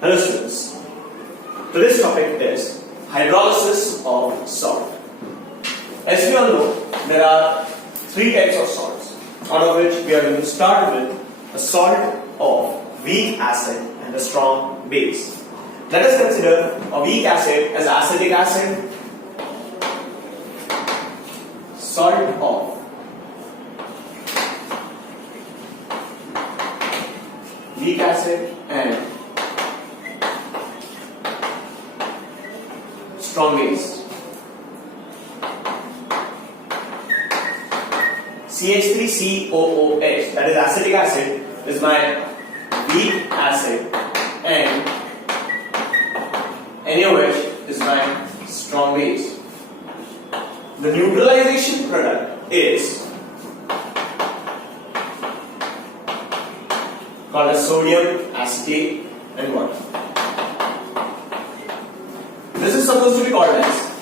Hello students, today's topic is hydrolysis of salt. As we all know, there are three types of salts, out of which we are going to start with a salt of weak acid and a strong base. Let us consider a weak acid as acetic acid, salt of weak acid and strong base. CH3COOH, that is acetic acid, is my weak acid and NaOH is my strong base. The neutralization product is called as sodium acetate and water. This is supposed to be called as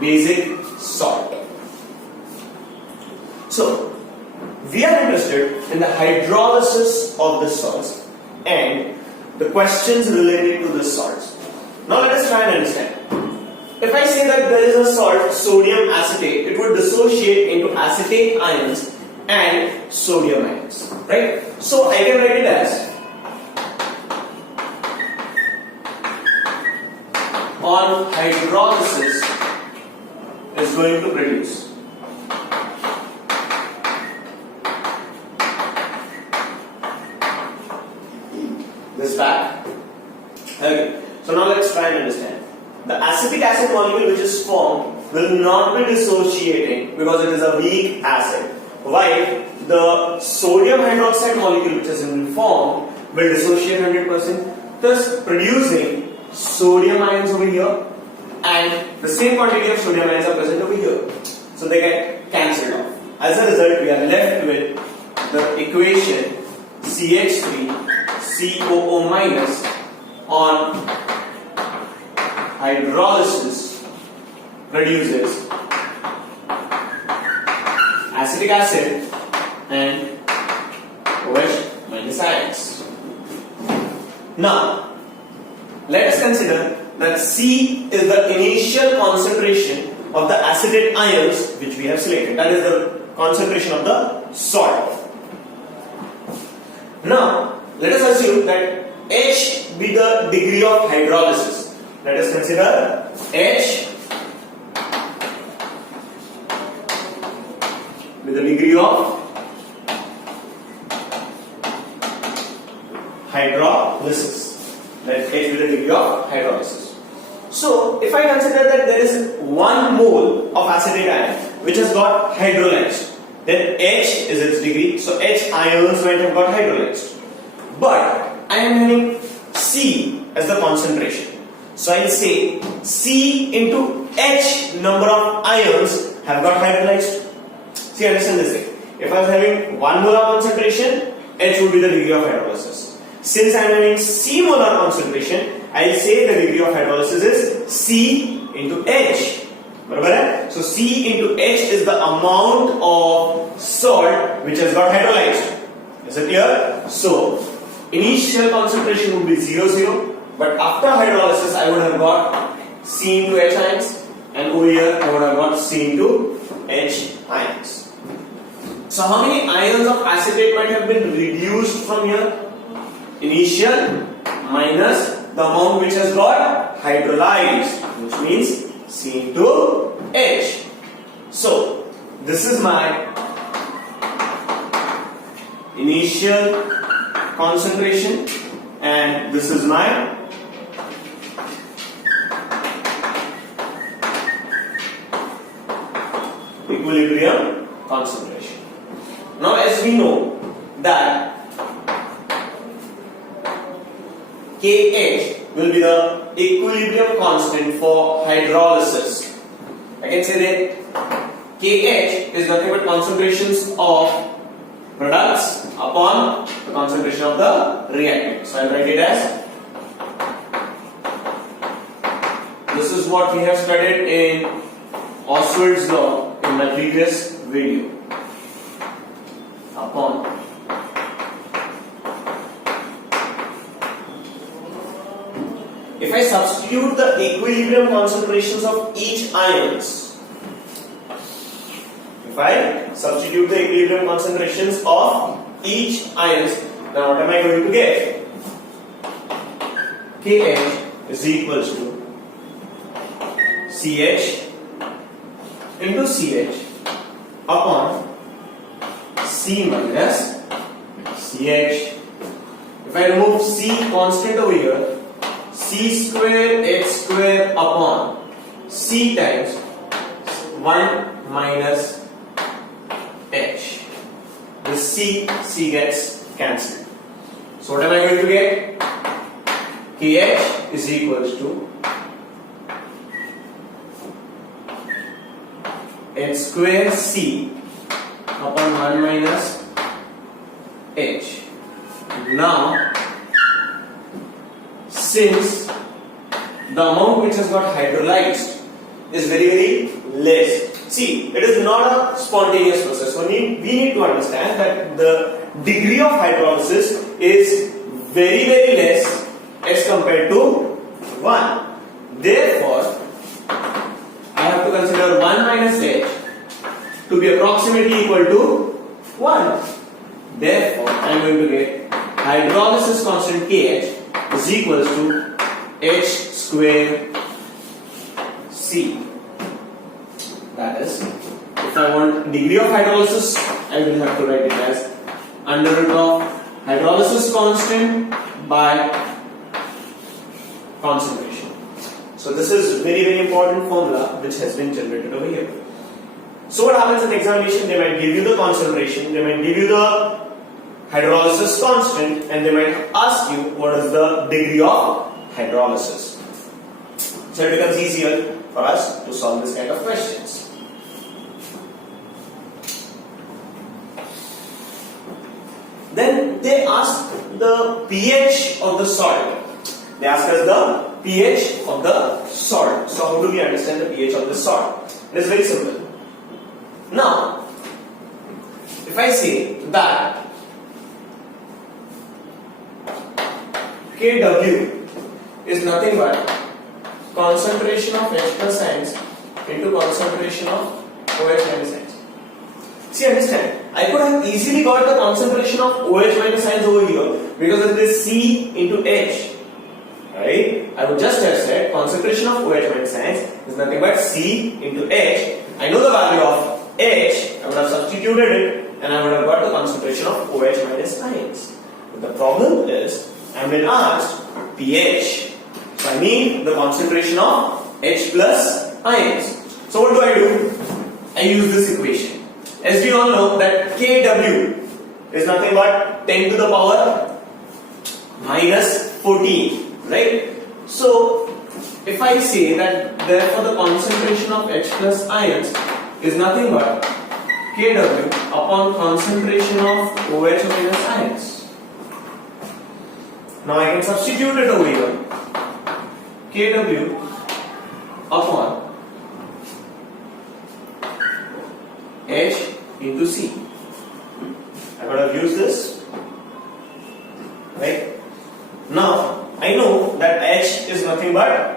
basic salt. So, we are interested in the hydrolysis of the salts and the questions related to the salts. Now let us try and understand. If I say that there is a salt, sodium acetate, it would dissociate into acetate ions and sodium ions, right? So I can write it as on hydrolysis is going to produce this back. Okay, so now let's try and understand. The acetic acid molecule which is formed will not be dissociating because it is a weak acid, while the sodium hydroxide molecule which has been formed will dissociate 100%, thus producing sodium ions over here, and the same quantity of sodium ions are present over here, so they get cancelled off. As a result, we are left with the equation CH3COO minus on hydrolysis produces acetic acid and OH minus ions. Now, let us consider that C is the initial concentration of the acetate ions which we have selected. That is the concentration of the salt. Now, let us assume that H be the degree of hydrolysis. Let us consider H with the degree of hydrolysis. Let H with the degree of hydrolysis. So, if I consider that there is 1 mole of acetate ion which has got hydrolyzed, then H is its degree, so H ions might have got hydrolyzed. But I am having C as the concentration. So I will say C into H number of ions have got hydrolyzed. See, understand this thing. If I was having 1 molar concentration, H would be the degree of hydrolysis. Since I am having C molar concentration, I will say the degree of hydrolysis is C into H. So C into H is the amount of salt which has got hydrolyzed. Is it clear? So initial concentration would be 0, 0. But after hydrolysis, I would have got C into H ions, and over here I would have got C into H ions. So how many ions of acetate might have been reduced from here? Initial minus the amount which has got hydrolyzed, which means C into H. So this is my initial concentration and this is my equilibrium concentration. Now as we know that Kh will be the equilibrium constant for hydrolysis. I can say that Kh is nothing but concentrations of products upon the concentration of the reactant. So I will write it as, this is what we have studied in Oswald's law in my previous video. upon if I substitute the equilibrium concentrations of each ions, if I substitute the equilibrium concentrations of each ions, then what am I going to get? KH is equals to CH into CH upon C minus CH. If I remove C constant over here, C square H square upon C times 1 minus H. This C gets cancelled. So what am I going to get? KH is equals to H square C upon 1 minus H. Now, since the amount which has got hydrolyzed is very less, see, it is not a spontaneous process. So we need to understand that the degree of hydrolysis is very less as compared to 1. Therefore, I have to consider 1 minus H to be approximately equal to 1. Therefore, I am going to get hydrolysis constant KH is equals to H square C. That is, if I want degree of hydrolysis, I will have to write it as under root of hydrolysis constant by concentration. So this is very important formula which has been generated over here. So what happens in examination? They might give you the concentration, they might give you the hydrolysis constant, and they might ask you what is the degree of hydrolysis. So it becomes easier for us to solve this kind of questions. Then they ask the pH of the salt. They ask us the pH of the salt. So how do we understand the pH of the salt? It is very simple. Now, if I say that Kw is nothing but concentration of H plus ions into concentration of OH minus ions. See, understand, I could have easily got the concentration of OH minus ions over here because it is C into H. Right? I would just have said concentration of OH minus ions is nothing but C into H. I know the value of H, I would have substituted it and I would have got the concentration of OH minus ions. But the problem is, I have been asked pH. So I need the concentration of H plus ions. So what do? I use this equation. As we all know that Kw is nothing but 10 to the power minus 14. Right? So if I say that therefore the concentration of H plus ions is nothing but Kw upon concentration of OH minus ions. Now I can substitute it over here. Kw upon H into C. I could have used this. Right? Now I know that H is nothing but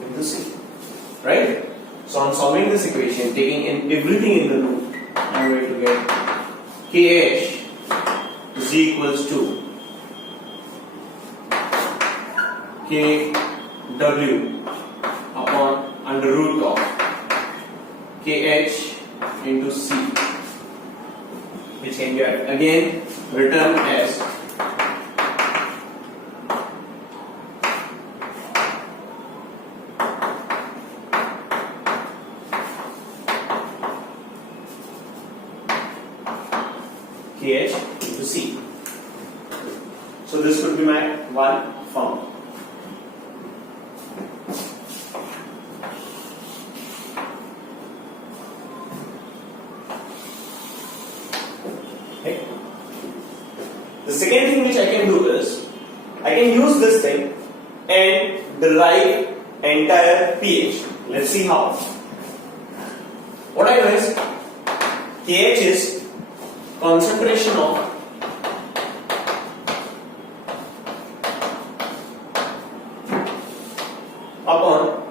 into C. Right? So on solving this equation, taking in everything in the loop, I am going to get KH is equals to Kw upon under root of KH into C, which can be again written as KH into C. So this could be my one form. Okay. the second thing which I can do is I can use this thing and derive entire pH. Let's see how. What I know is KH is concentration of upon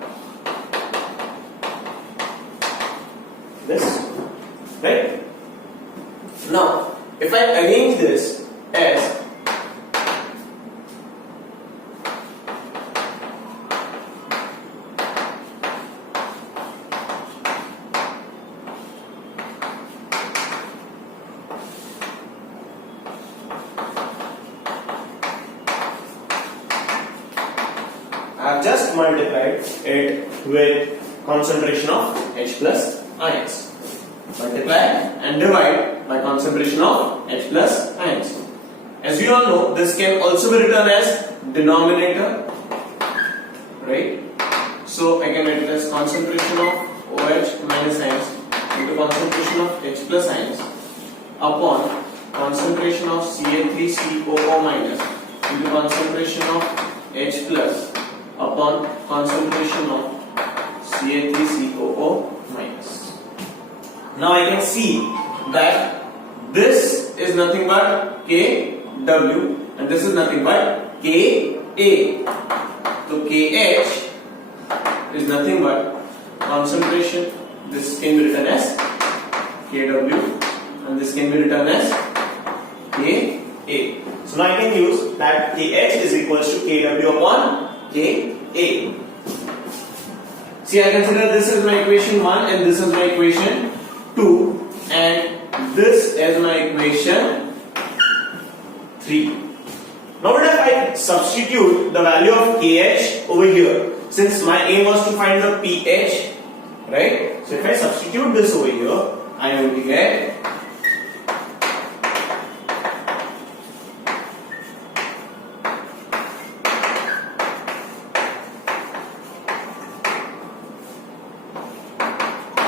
this, right? Now, if I arrange this as I have just multiplied it with concentration of H plus ions. Multiply and divide by concentration of H plus ions. As we all know, this can also be written as denominator, right? So I can write it as concentration of OH minus ions into concentration of H plus ions upon concentration of Ca3COO minus into concentration of H plus upon concentration of Ca3COO minus. Now I can see that this is nothing but Kw and this is nothing but Ka. So KH is nothing but concentration. This can be written as Kw and this can be written as Ka. So now I can use that KH is equals to Kw upon Ka. See, I consider this is my equation 1 and this is my equation 2 and this is my equation 3. Now what if I substitute the value of KH over here? Since my aim was to find the pH, right? So if I substitute this over here, I am going to get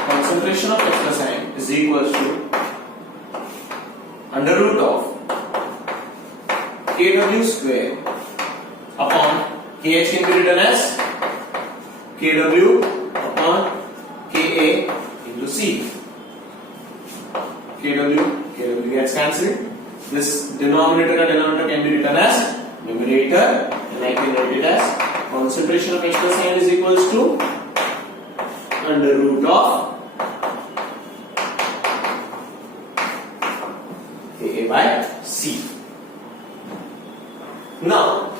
concentration of H plus ion is equals to under root of Kw square upon KH can be written as Kw upon Ka into C. Kw gets cancelled. This denominator and denominator can be written as numerator and I can write it as concentration of H plus ion is equals to under root of Ka by C. Now,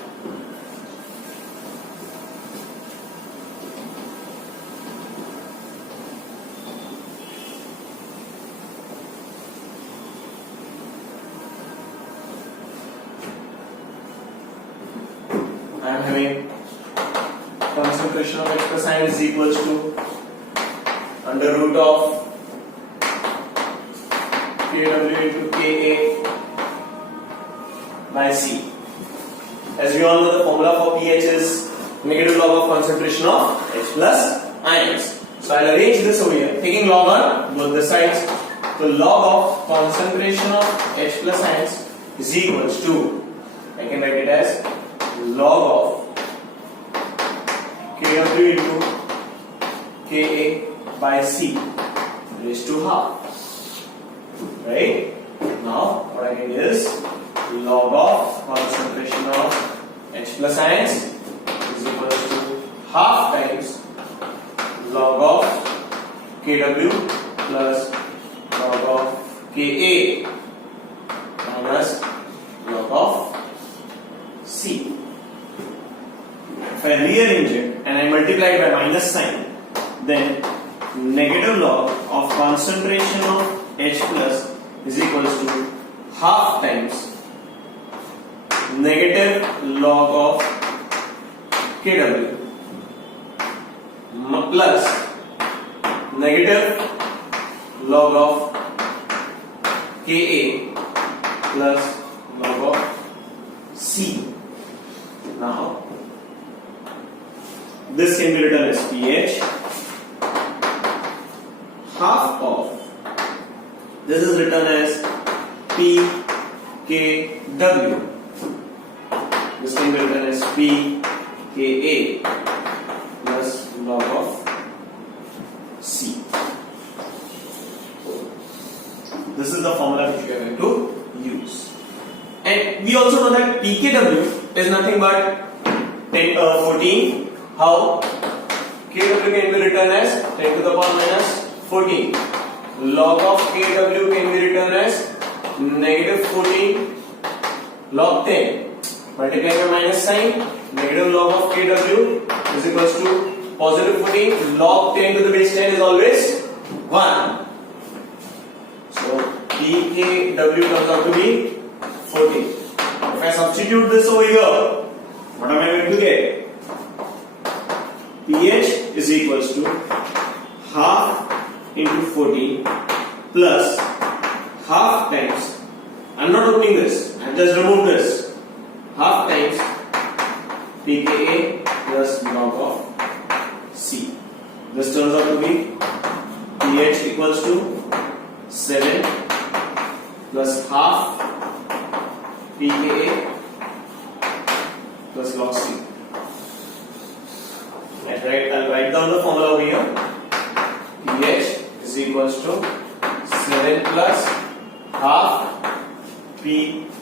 I am having concentration of H plus ion is equals to under root of Kw into Ka by C. As we all know, the formula for pH is negative log of concentration of H plus ions. So I'll arrange this over here, taking log on both the sides. So log of concentration of H plus ions is equals to, I can write it as log of Kw into Ka by C raised to half. Right? Now what I get is log of concentration of H plus ions is equals to half times log of Kw plus log of Ka minus log of C. If I rearrange it and I multiply it by minus sign, then negative log of concentration of H plus is equals to half times negative log of Kw plus negative log of Ka plus log of C. Now this can be written as pH half of this is written as P Kw. This can be written as pKa plus log of C. This is the formula which we are going to use. And we also know that pKw is nothing but 14. How? Kw can be written as 10 to the power minus 14. Log of Kw can be written as negative 14 log 10. Multiplying by minus sign, negative log of Kw is equals to positive 14. Log 10 to the base 10 is always 1. So pKw comes out to be 14. If I substitute this over here, what am I going to get? pH is equals to half into 14 plus half times, I am not opening this, I have just removed this, half times pKa plus log of C. This turns out to be pH equals to 7 plus half pKa plus log C. I'll write down the formula over here. pH is equals to 7 plus half pKa